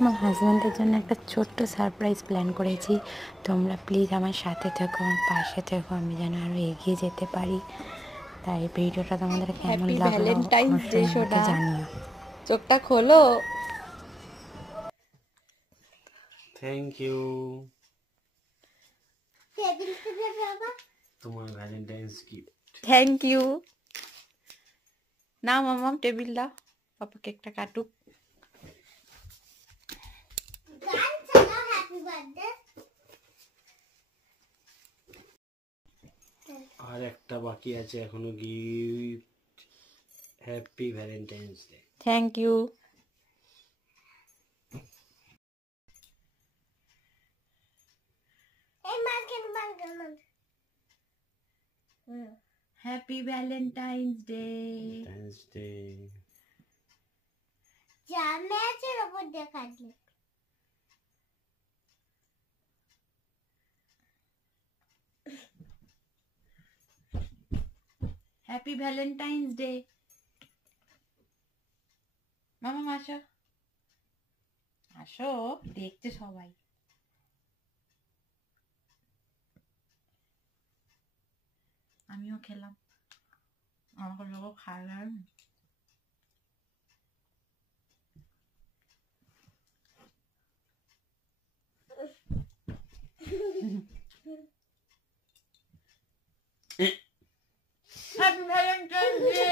আমার হাজব্যান্ডের জন্য একটা ছোট্ট সারপ্রাইজ প্ল্যান করেছি। তোমরা প্লিজ আমার সাথে থেকো, আমার পাশে থেকো, আমি যেন আরও এগিয়ে যেতে পারি। তাই ভিডিওটা তোমাদের কেমন হ্যাপি লাগলো ভ্যালেন্টাইন্স ডে অবশ্যই আমাকে সোনা। জানিও। চোখটা খোলো। Thank you. তোমার ভ্যালেন্টাইন্স গিফট। Thank you. না মামাম টেবিল দাও, পাপা কেকটা কাটুক। আর একটা বাকি আছে এখনো gift. Happy Valentine's Day. Thank you. Happy Valentine's Day. Valentine's Day. ম্যাচের উপর দেখাচ্ছি। Happy Valentine's Day. মামা আসো, আসো, দেখছে সবাই। আমিও খেলাম, আমাকে লোক খাওয়ালাম। Happy Valentine's day.